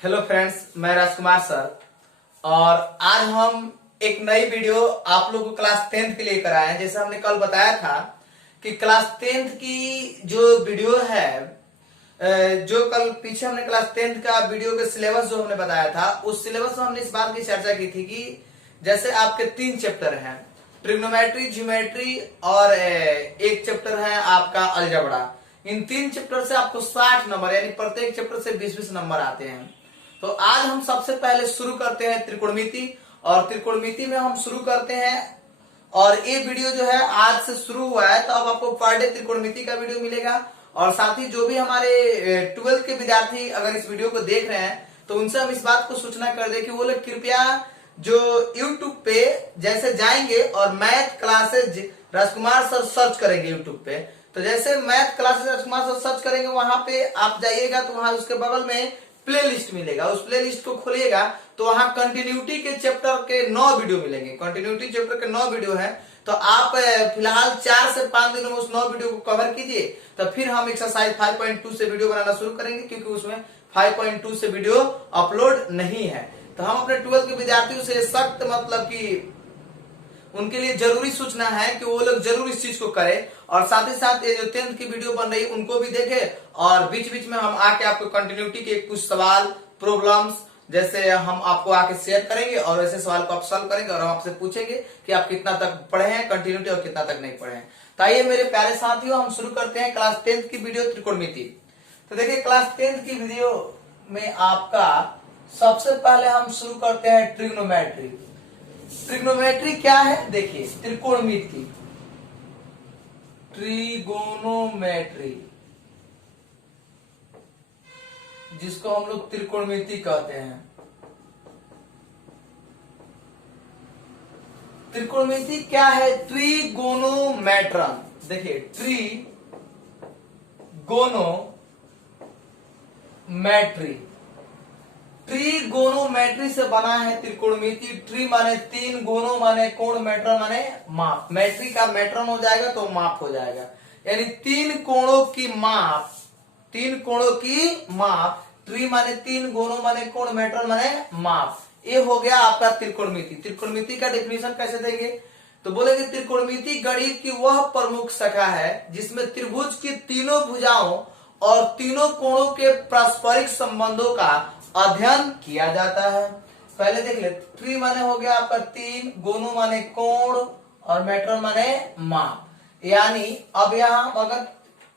Hello friends, मैं राजकुमार sir. और आज हम एक नई वीडियो आप लोगों को क्लास 10th के लिए कराए हैं। जैसे हमने कल बताया था कि क्लास 10th की जो वीडियो है, जो कल पीछे हमने क्लास 10th का वीडियो के सिलेबस जो हमने बताया था, उस सिलेबस में हमने इस बात की चर्चा की थी कि जैसे आपके 3 चैप्टर हैं, ट्रिग्नोमेट्री, ज्योमेट्री और एक चैप्टर है आपका अलजेब्रा। इन 3 चैप्टर से आपको 60 नंबर यानी प्रत्येक चैप्टर से 20-20 नंबर आते हैं। तो आज हम सबसे पहले शुरू करते हैं त्रिकोणमिति, और त्रिकोणमिति में हम शुरू करते हैं। और ये वीडियो जो है आज से शुरू हुआ है, तो अब आपको पर डे त्रिकोणमिति का वीडियो मिलेगा। और साथ ही जो भी हमारे 12th के विद्यार्थी अगर इस वीडियो को देख रहे हैं, तो उनसे हम इस बात को सूचना कर दे कि वो लोग कृपया जो YouTube पे जैसे जाएंगे और मैथ क्लासेज राजकुमार सर सर्च करेंगे YouTube पे, तो जैसे मैथ क्लासेज राजकुमार सर सर्च करेंगे, वहां पे आप जाइएगा तो वहां उसके बगल में प्ले लिस्ट मिलेगा। उस प्ले लिस्ट को खोलिएगा तो वहां कंटिन्यूटी के चैप्टर के 9 वीडियो मिलेंगे। कंटिन्यूटी चैप्टर के 9 वीडियो है, तो आप फिलहाल 4 से 5 दिनों में उस 9 वीडियो को कवर कीजिए। तो फिर हम एक्सरसाइज 5.2 से वीडियो बनाना शुरू करेंगे, क्योंकि उसमें 5.2 से वीडियो अपलोड नहीं है। तो हम अपने 12th के विद्यार्थियों से सख्त मतलब कि उनके लिए जरूरी सूचना है कि वो लोग जरूर इस चीज को करें। और साथ ही साथ ये जो 10th की वीडियो बन रही है उनको भी देखें, और बीच बीच में हम आके आपको कंटिन्यूटी के कुछ सवाल, प्रॉब्लम्स जैसे हम आपको आके शेयर करेंगे, और ऐसे सवाल को आप सॉल्व करेंगे और हम आपसे पूछेंगे कि आप कितना तक पढ़े हैं कंटिन्यूटी और कितना तक नहीं पढ़े हैं। तो आइए मेरे प्यारे साथियों, हम शुरू करते हैं क्लास 10th की वीडियो त्रिकोणमिति। तो देखिए, क्लास 10th की वीडियो में आपका सबसे पहले हम शुरू करते हैं ट्रिग्नोमेट्री। ट्रिग्नोमेट्री क्या है? देखिए, त्रिकोणमिति, ट्रिगोनोमेट्री, जिसको हम लोग त्रिकोणमिति कहते हैं। त्रिकोणमिति क्या है? ट्रिगोनोमेट्रन। देखिए, ट्रिगोनोमेट्री, ट्रिगोनोमेट्री से बना है त्रिकोणमिति। ट्री माने 3, गोनो माने कोण, मेट्रन माने माप। मैट्री का मेट्रन हो जाएगा तो माप हो जाएगा, यानी 3 कोणों की माप, 3 कोणों की माप। ट्री माने 3, गोनो माने कोण, मेट्रन माने माप। ये हो गया आपका त्रिकोणमिति। त्रिकोणमिति का डेफिनेशन कैसे देंगे? तो बोलेंगे त्रिकोणमिति गणित की वह प्रमुख शाखा है जिसमें त्रिभुज की तीनों भुजाओं और तीनों कोणों के पारस्परिक संबंधों का अध्ययन किया जाता है। पहले देख ले, ट्री माने हो गया आपका 3, गोनो माने कोण और मेट्रन माने माप। यानी अब यहाँ अगर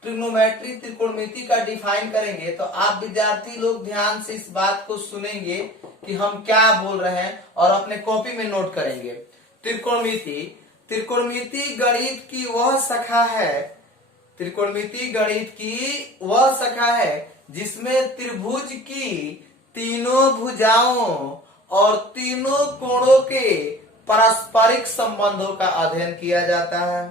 ट्रिग्नोमेट्री त्रिकोणमिति का डिफाइन करेंगे, तो आप विद्यार्थी लोग ध्यान से इस बात को सुनेंगे कि हम क्या बोल रहे हैं, और अपने कॉपी में नोट करेंगे। त्रिकोणमिति, त्रिकोणमिति गणित की वह शाखा है, त्रिकोणमिति गणित की वह शाखा है जिसमें त्रिभुज की तीनों भुजाओं और तीनों कोणों के पारस्परिक संबंधों का अध्ययन किया जाता है।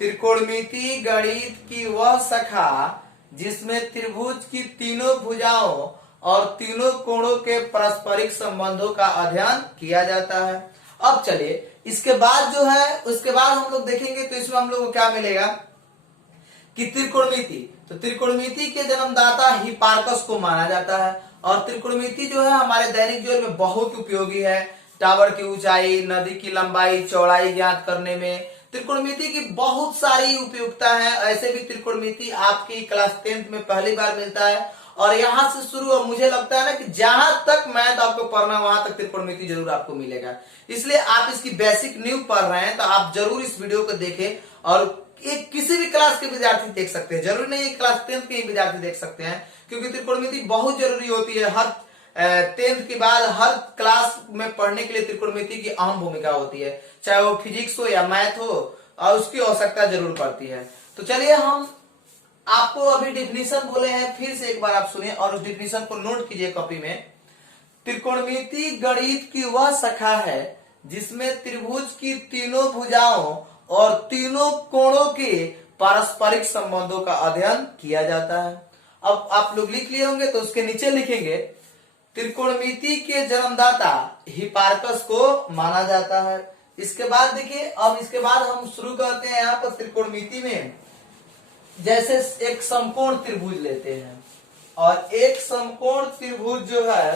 त्रिकोणमिति गणित की वह शाखा जिसमें त्रिभुज की तीनों भुजाओं और तीनों कोणों के पारस्परिक संबंधों का अध्ययन किया जाता है। अब चलिए, इसके बाद जो है उसके बाद हम लोग देखेंगे, तो इसमें हम लोग को क्या मिलेगा कि त्रिकोणमिति, तो त्रिकोणमिति के जन्मदाता हिपार्कस को माना जाता है। और त्रिकोणमिति जो है हमारे दैनिक जीवन में बहुत उपयोगी है। टावर की ऊंचाई, नदी की लंबाई चौड़ाई ज्ञात करने में त्रिकोणमिति की बहुत सारी उपयोगिता है। ऐसे भी त्रिकोणमिति आपकी क्लास 10th में पहली बार मिलता है, और यहाँ से शुरू, और मुझे लगता है ना कि जहां तक मैथ आपको पढ़ना वहां तक त्रिकोणमिति जरूर आपको मिलेगा। इसलिए आप इसकी बेसिक नींव पढ़ रहे हैं तो आप जरूर इस वीडियो को देखें, और एक किसी भी क्लास के विद्यार्थी देख सकते हैं, जरूरी नहीं है क्लास 10th के ही विद्यार्थी देख सकते हैं, क्योंकि त्रिकोणमिति बहुत जरूरी होती है। हर 10th के बाद हर क्लास में पढ़ने के लिए त्रिकोणमिति की अहम भूमिका होती है, चाहे वो फिजिक्स हो या मैथ हो, और उसकी आवश्यकता जरूर पड़ती है। तो चलिए, हम आपको अभी डिफिनीशन बोले हैं, फिर से एक बार आप सुनिए और उस डिफिनीशन को नोट कीजिए कॉपी में। त्रिकोणमिति गणित की वह शाखा है जिसमें त्रिभुज की तीनों भुजाओं और तीनों कोणों के पारस्परिक संबंधों का अध्ययन किया जाता है। अब आप लोग लिख लिए होंगे, तो उसके नीचे लिखेंगे त्रिकोणमिति के जन्मदाता हिपार्कस को माना जाता है। इसके बाद देखिए, अब इसके बाद हम शुरू करते हैं यहाँ पर त्रिकोणमिति में। जैसे एक समकोण त्रिभुज लेते हैं, और एक समकोण त्रिभुज जो है,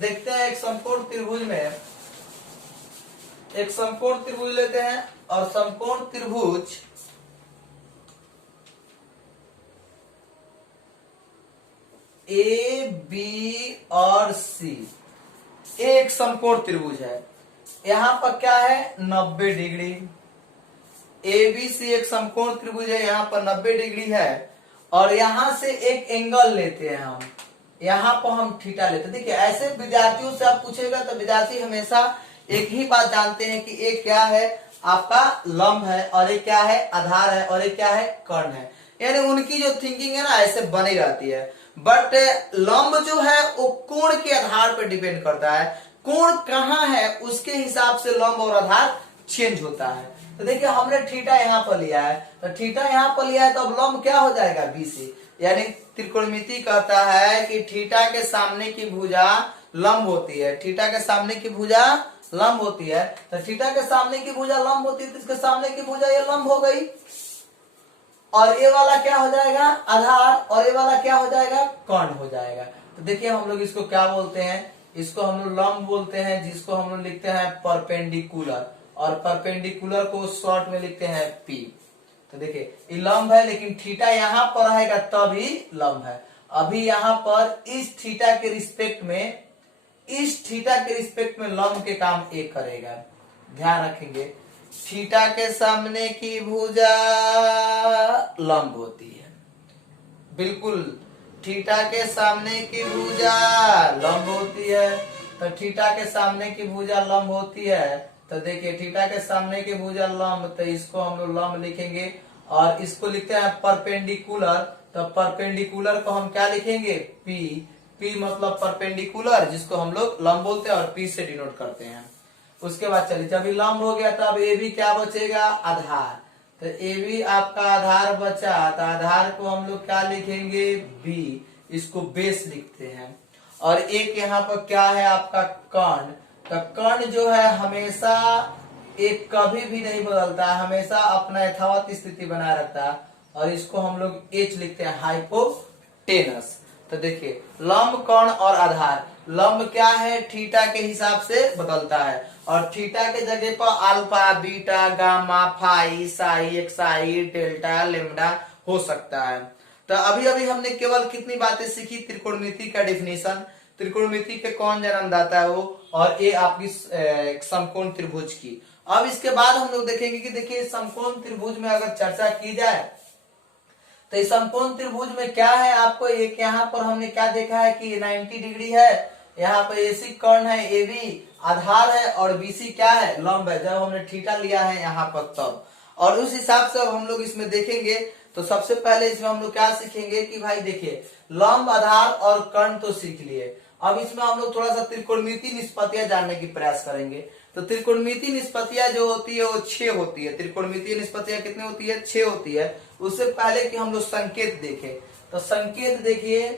देखते हैं एक समकोण त्रिभुज में, एक समकोण त्रिभुज लेते हैं और समकोण त्रिभुज ए बी और सी एक समकोण त्रिभुज है। यहां पर क्या है 90 डिग्री। ए बी सी एक समकोण त्रिभुज है, यहां पर 90 डिग्री है और यहां से एक एंगल लेते हैं हम, यहां पर हम थीटा लेते हैं। देखिए ऐसे विद्यार्थियों से आप पूछेगा तो विद्यार्थी हमेशा एक ही बात जानते हैं कि एक क्या है आपका लंब है और एक क्या है आधार है और एक क्या है कर्ण है, यानी उनकी जो थिंकिंग है ना ऐसे बनी रहती है। बट लंब जो है वो कोण के आधार पर डिपेंड करता है, कोण कहाँ है उसके हिसाब से लंब और आधार चेंज होता है। तो देखिए हमने थीटा यहाँ पर लिया है, तो थीटा यहाँ पर लिया है तो अब लंब क्या हो जाएगा बी से, यानी त्रिकोणमिति कहता है कि थीटा के सामने की भुजा लंब होती है, थीटा के सामने की भुजा लंब होती है। तो थीटा के सामने की भुजा लंब होती है तो इसके सामने की भुजा ये लंब हो गई और ये वाला क्या हो जाएगा आधार और ये वाला क्या हो जाएगा कर्ण हो जाएगा। तो देखिए हम लोग इसको क्या बोलते हैं, इसको हम लोग लंब बोलते हैं, जिसको हम लोग लिखते हैं परपेंडिकुलर, और परपेंडिकुलर को शॉर्ट में लिखते हैं पी। तो देखिए ये लंब है लेकिन थीटा यहाँ पर रहेगा तभी लंब है। अभी यहाँ पर इस थीटा के रिस्पेक्ट में, इस थीटा के रिस्पेक्ट में लंब के काम एक करेगा, ध्यान रखेंगे। थीटा के सामने की भुजा लंब होती है, बिल्कुल थीटा के सामने की भुजा लंब होती है। तो थीटा के सामने की भुजा लंब होती है, तो देखिए थीटा के सामने की भुजा लंब, तो इसको हम लोग लंब लिखेंगे और इसको लिखते हैं परपेंडिकुलर। तो परपेंडिकुलर को हम क्या लिखेंगे पी, पी मतलब परपेंडिकुलर जिसको हम लोग लंब बोलते हैं और पी से डिनोट करते हैं। उसके बाद चलिए जब ये लंब हो गया तब ए बी क्या बचेगा आधार, तो ए बी आपका आधार बचा, तो आधार को हम लोग क्या लिखेंगे बी, इसको बेस लिखते हैं। और एक यहाँ पर क्या है आपका कर्ण, तो कर्ण जो है हमेशा एक कभी भी नहीं बदलता, हमेशा अपना यथावत स्थिति बनाए रखता है और इसको हम लोग एच लिखते हैं हाइपोटेनस। तो देखिए लंब कर्ण और आधार, लंब क्या है थीटा के हिसाब से बदलता है और थीटा के जगह पर alpha beta gamma phi psi xi delta lambda हो सकता है। तो अभी अभी हमने केवल कितनी बातें सीखी, त्रिकोणमिति का डिफिनीशन, त्रिकोणमिति के कौन जन्मदाता है वो, और ये आपकी समकोण त्रिभुज की। अब इसके बाद हम लोग देखेंगे कि देखिए समकोण त्रिभुज में अगर चर्चा की जाए तो इस समकोण त्रिभुज में क्या है आपको, एक यहाँ पर हमने क्या देखा है कि 90 डिग्री है, यहाँ पर एसी कर्ण है ए बी आधार है और बीसी क्या है लंब है, जब हमने थीटा लिया है यहाँ पर तब। और उस हिसाब से अब हम लोग इसमें देखेंगे तो सबसे पहले इसमें हम लोग क्या सीखेंगे कि भाई देखिए लंब आधार और कर्ण तो सीख लिए, अब इसमें हम लोग थोड़ा सा त्रिकोणमिति निष्पत्तियां जानने की प्रयास करेंगे। तो त्रिकोणमिति निष्पत्तियां जो होती है वो 6 होती है, त्रिकोणमिति निष्पत्तियां कितनी होती है 6 होती है। उससे पहले कि हम लोग संकेत देखें तो संकेत देखिए,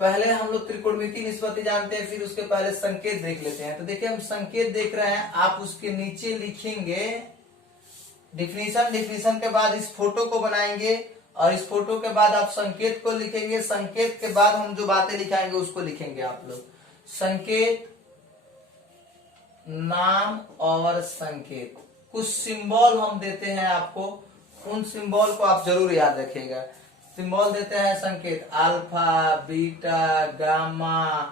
पहले हम लोग त्रिकोणमिति निष्पत्ति जानते हैं फिर उसके पहले संकेत देख लेते हैं। तो देखिए हम संकेत देख रहे हैं, आप उसके नीचे लिखेंगे डिफिनीशन, डिफिनीशन के बाद इस फोटो को बनाएंगे और इस फोटो के बाद आप संकेत को लिखेंगे, संकेत के बाद हम जो बातें लिखाएंगे उसको लिखेंगे आप लोग। संकेत नाम और संकेत, कुछ सिंबल हम देते हैं आपको, उन सिंबल को आप जरूर याद रखिएगा। सिंबल देते हैं संकेत alpha beta gamma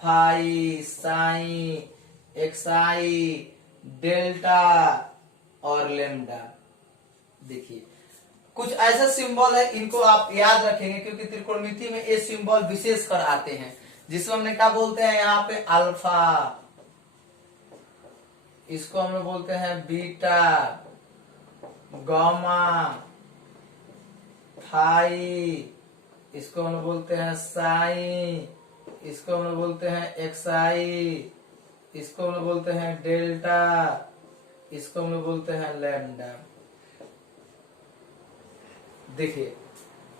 phi psi xi delta और लेम्डा। देखिए कुछ ऐसे सिंबल है, इनको आप याद रखेंगे क्योंकि त्रिकोणमिति में ये सिंबल विशेष कर आते हैं, जिसको हमने क्या बोलते हैं यहाँ पे अल्फा, इसको हम लोग बोलते हैं बीटा गामा फाई, इसको हम लोग बोलते हैं साई, इसको हम लोग बोलते हैं एक्साई, इसको हम लोग बोलते हैं डेल्टा, इसको हम लोग बोलते हैं लैम्डा। देखिए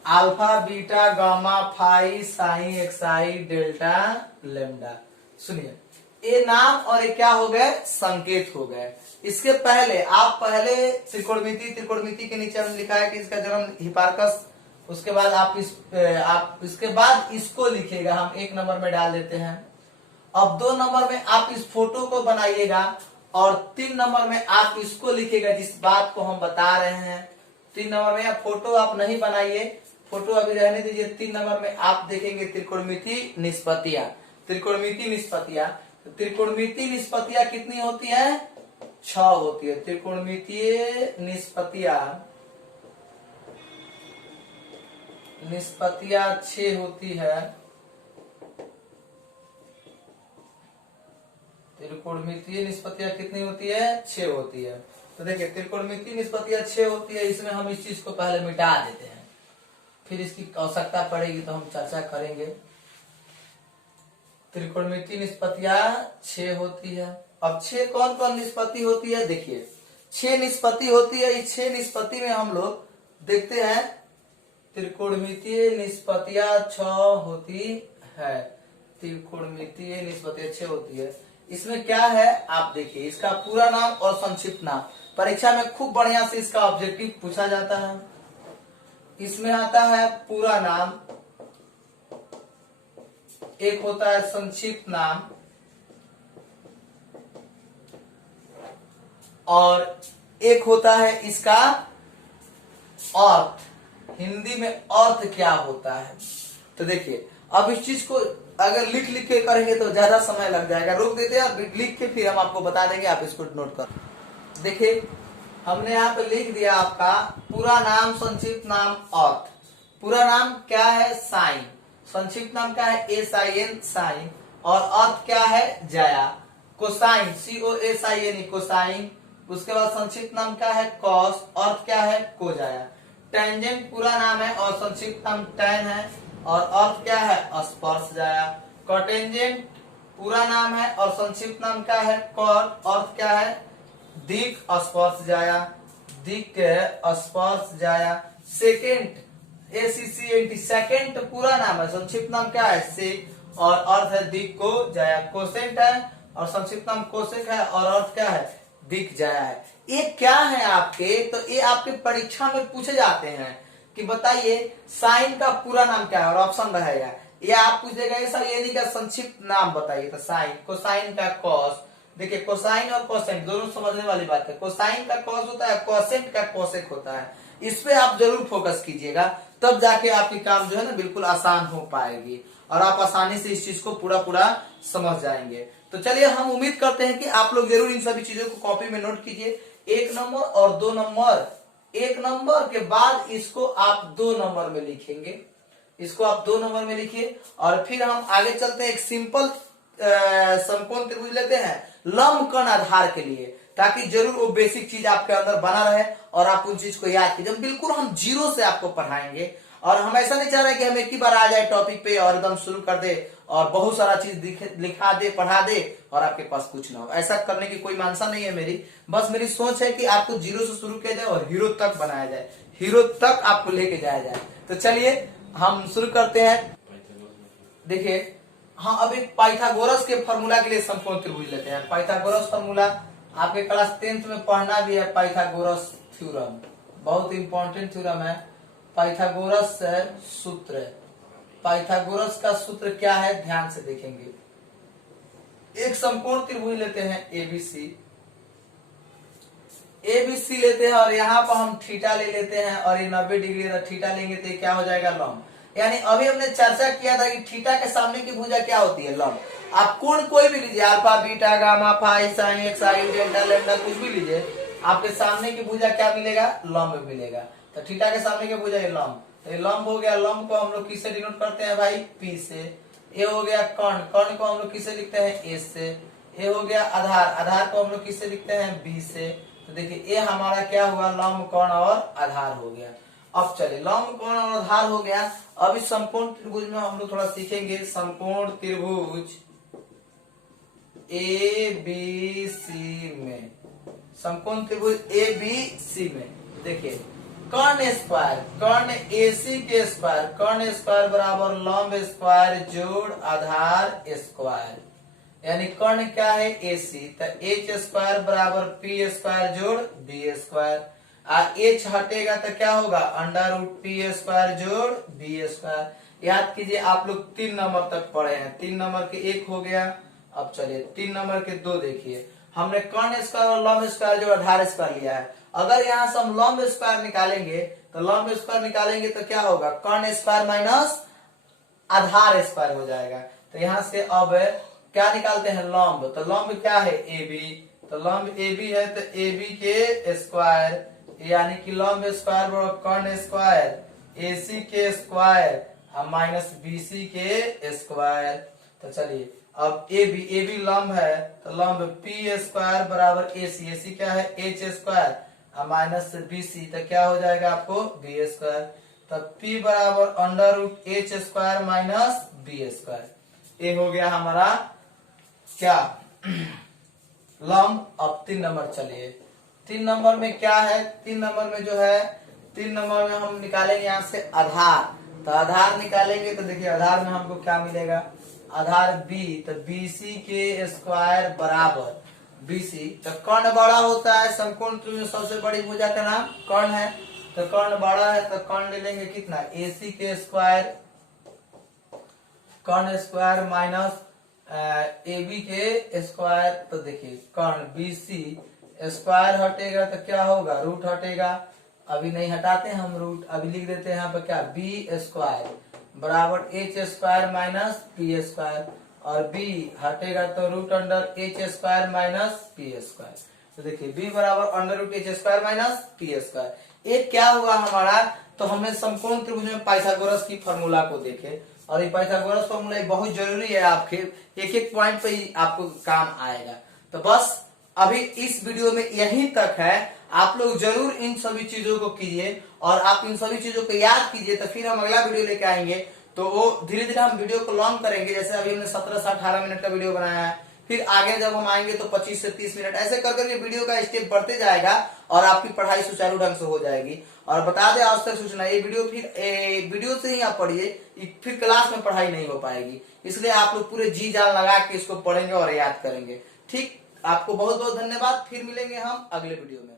alpha beta gamma phi psi xi delta lambda, सुनिए ये नाम और ये क्या हो गए संकेत हो गए। इसके पहले आप पहले त्रिकोणमिति, त्रिकोणमिति के नीचे हमने लिखा है कि इसका जन्म हिपार्कस उसके बाद आप इसके बाद इसको लिखिएगा, हम 1 नंबर में डाल देते हैं। अब 2 नंबर में आप इस फोटो को बनाइएगा और 3 नंबर में आप इसको लिखिएगा जिस बात को हम बता रहे हैं। 3 नंबर में आप फोटो आप नहीं बनाइए, फोटो अभी रहने दीजिए। 3 नंबर में आप देखेंगे त्रिकोणमिति निष्पत्तियां। त्रिकोणमिति निष्पत्तियां, त्रिकोणमिति निष्पत्तियां कितनी होती है? 6 होती है। त्रिकोणमितीय निष्पत्तियां 6 होती है। त्रिकोणमितीय निष्पत्तियां कितनी होती है? 6 होती है। तो देखिए त्रिकोणमितीय निष्पत्तियां 6 होती है। इसमें हम इस चीज को पहले मिटा देते हैं, फिर इसकी आवश्यकता पड़ेगी तो हम चर्चा करेंगे। त्रिकोणमितीय निष्पत्तियां 6 होती है। अब 6 कौन कौन निष्पत्ति होती है? देखिए 6 निष्पत्ति होती है। इस 6 निष्पत्ति में हम लोग देखते हैं त्रिकोणमितीय निष्पत्तियां 6 होती है। त्रिकोणमितीय निष्पत्तियां 6 होती है। इसमें क्या है आप देखिए, इसका पूरा नाम और संक्षिप्त नाम परीक्षा में खूब बढ़िया से इसका ऑब्जेक्टिव पूछा जाता है। इसमें आता है पूरा नाम, एक होता है संक्षिप्त नाम, और एक होता है इसका अर्थ। हिंदी में अर्थ क्या होता है? तो देखिए अब इस चीज को अगर लिख लिख के करेंगे तो ज्यादा समय लग जाएगा। रोक देते हैं और लिख के फिर हम आपको बता देंगे, आप इसको नोट कर। देखिए हमने यहाँ पे लिख दिया आपका पूरा नाम, संक्षिप्त नाम, अर्थ। पूरा नाम क्या है? साइन। संक्षिप्त नाम क्या है? SIN, sine. और अर्थ क्या है? जया। Cosine, COSIN, cosine. उसके बाद संक्षिप्त नाम क्या है? कॉस। अर्थ क्या है? कोजाया। टेंजेंट पूरा नाम है और संक्षिप्त नाम टैन है, और अर्थ क्या है? स्पर्श जाया। कॉटेंजेंट पूरा नाम है और संक्षिप्त नाम क्या है? कॉट। अर्थ क्या है? दिक स्पर्श जाया। दिक स्पर्श जाया। सेकेंड, ACCENT, सेकेंड पूरा नाम है, संक्षिप्त नाम क्या है? सेक, और अर्थ है दिक को जाया। कोसेंट है और संक्षिप्त नाम कोसेक है, और अर्थ क्या है? दिख जाया है। ये क्या है आपके? तो ये आपके परीक्षा में पूछे जाते हैं कि बताइए साइन का पूरा नाम क्या है, और ऑप्शन रहेगा। या आप पूछेगा SIN का संक्षिप्त नाम बताइए, तो साइन। कोसाइन का कॉस। देखिए कोसाइन और कोसेंट दोनों समझने वाली बात है। कोसाइन का कॉस होता है, कोसेंट का कोसेक होता है। इस पे आप जरूर फोकस कीजिएगा, तब जाके आपकी काम जो है ना बिल्कुल आसान हो पाएगी और आप आसानी से इस चीज को पूरा समझ जाएंगे। तो चलिए हम उम्मीद करते हैं कि आप लोग जरूर इन सभी चीजों को कॉपी में नोट कीजिए। 1 नंबर और 2 नंबर, 1 नंबर के बाद इसको आप 2 नंबर में लिखेंगे। इसको आप 2 नंबर में लिखिए, और फिर हम आगे चलते हैं। एक सिंपल समकोण त्रिभुज लेते हैं लंबकोण आधार के लिए, ताकि जरूर वो बेसिक चीज आपके अंदर बना रहे और आप उन चीज को याद कीजिए। बिल्कुल हम जीरो से आपको पढ़ाएंगे, और हम ऐसा नहीं चाह रहे कि हम एक ही बार आ जाए टॉपिक पे और एकदम शुरू कर दे और बहुत सारा चीज लिखा दे, पढ़ा दे और आपके पास कुछ ना हो। ऐसा करने की कोई मानसा नहीं है मेरी। बस मेरी सोच है कि आपको जीरो से शुरू किया जाए और हीरो तक बनाया जाए, हीरो तक आपको लेके जाया जाए। तो चलिए हम शुरू करते हैं। देखिए हाँ, अब एक पाइथागोरस के फॉर्मूला के लिए समकोण त्रिभुज लेते हैं। पाइथागोरस फॉर्मूला आपके क्लास 10th में पढ़ना भी है। पाइथागोरस थ्योरम बहुत इंपॉर्टेंट थ्योरम है। पाइथागोरस सूत्र, पाइथागोरस का सूत्र क्या है ध्यान से देखेंगे। एक समकोण त्रिभुज लेते हैं ABC, ABC लेते हैं और यहाँ पर हम थीटा ले लेते हैं, और ये 90 डिग्री है तो थीटा लेंगे तो क्या हो जाएगा? लंब। यानी अभी हमने चर्चा किया था कि थीटा के सामने की भुजा क्या होती है? लंब। आप कोण कोई भी लीजिए, alpha, beta, gamma, phi, psi, xi, delta, lambda, कुछ भी लीजिए, आपके सामने की भुजा क्या मिलेगा? लंब मिलेगा। तो थीटा के सामने की भुजा ये लंब, तो ये लंब हो गया। लंब को हम लोग किससे डिनोट करते हैं भाई? P से। ये हो गया कर्ण, कर्ण को हम लोग किससे लिखते हैं? S से। ये हो गया आधार, आधार को हम लोग किससे लिखते हैं? B से। तो देखिए ये हमारा क्या हुआ? लंब, कोण और आधार हो गया। अब चलिए लंब, कोण और आधार हो गया। अब इस समकोण त्रिभुज में हम लोग थोड़ा सीखेंगे। समकोण त्रिभुज ABC में, समकोण त्रिभुज ABC में देखिए कर्ण स्क्वायर, कर्ण AC के स्क्वायर, कर्ण स्क्वायर बराबर लंब स्क्वायर जोड़ आधार स्क्वायर। यानी कर्ण क्या है? AC, तो H स्क्वायर बराबर P स्क्वायर जोड़ B स्क्वायर। एच हटेगा तो क्या होगा, अंडर रूट पी स्क्वायर जोड़ बी स्क्वायर। याद कीजिए आप लोग 3 नंबर तक पढ़े हैं, 3 नंबर के 1 हो गया। अब चलिए 3 नंबर के 2 देखिए, हमने कर्ण स्क्वायर और लंब स्क्वायर जो आधार स्क्वायर लिया है। अगर यहाँ से हम लंब स्क्वायर निकालेंगे तो लंब स्क्वायर निकालेंगे तो क्या होगा, कर्ण स्क्वायर माइनस आधार स्क्वायर हो जाएगा। तो यहाँ से अब क्या निकालते हैं, लंब। तो लंब क्या है, ए बी। तो लंब ए बी है तो ए बी के स्क्वायर, यानी कि लंब स्क्वायर बराबर कर्ण स्क्वायर ए सी के स्क्वायर माइनस बी सी के स्क्वायर। तो चलिए अब ए बी लंब है तो लंब पी स्क्वायर बराबर ए सी क्या है, h square minus b c. तो क्या हो जाएगा आपको, बी स्क्वायर। तब p बराबर under root h square minus b square. ये हो गया हमारा क्या, लंब। अब 3 नंबर चलिए, 3 नंबर में क्या है, 3 नंबर में जो है, 3 नंबर में हम निकालेंगे यहाँ से आधार। तो आधार निकालेंगे तो देखिए आधार में हमको क्या मिलेगा, आधार b। तो bc के स्क्वायर बराबर bc। तो कर्ण बड़ा होता है, समकोण त्रिभुज में सबसे बड़ी भुजा का नाम कर्ण है। तो कर्ण बड़ा है तो कर्ण ले लेंगे कितना, ac के स्क्वायर, कर्ण स्क्वायर माइनस ab के स्क्वायर। तो देखिए कर्ण bc स्क्वायर हटेगा तो क्या होगा, रूट हटेगा। अभी नहीं हटाते हम रूट, अभी लिख देते हैं यहाँ पर क्या, b स्क्वायर बराबर h square minus p square, और b हटेगा तो root under h square minus p square. तो देखिए b बराबर under root h square minus p square. एक क्या हुआ हमारा, तो हमें समकोण त्रिभुज में पाइथागोरस की फॉर्मूला को देखे, और ये पाइथागोरस फॉर्मूला बहुत जरूरी है, आपके एक एक पॉइंट पे ही आपको काम आएगा। तो बस अभी इस वीडियो में यहीं तक है। आप लोग जरूर इन सभी चीजों को कीजिए और आप इन सभी चीजों को याद कीजिए, तो फिर हम अगला वीडियो लेके आएंगे। तो वो धीरे धीरे हम वीडियो को लॉन्ग करेंगे, जैसे अभी हमने 17 से 18 मिनट का वीडियो बनाया है, फिर आगे जब हम आएंगे तो 25 से 30 मिनट, ऐसे कर करके वीडियो का स्टेप बढ़ते जाएगा और आपकी पढ़ाई सुचारू ढंग से हो जाएगी। और बता दें आवश्यक सूचना, ये वीडियो फिर वीडियो से ही आप पढ़िए, फिर क्लास में पढ़ाई नहीं हो पाएगी। इसलिए आप लोग पूरे जी जान लगा के इसको पढ़ेंगे और याद करेंगे। ठीक, आपको बहुत बहुत धन्यवाद। फिर मिलेंगे हम अगले वीडियो में।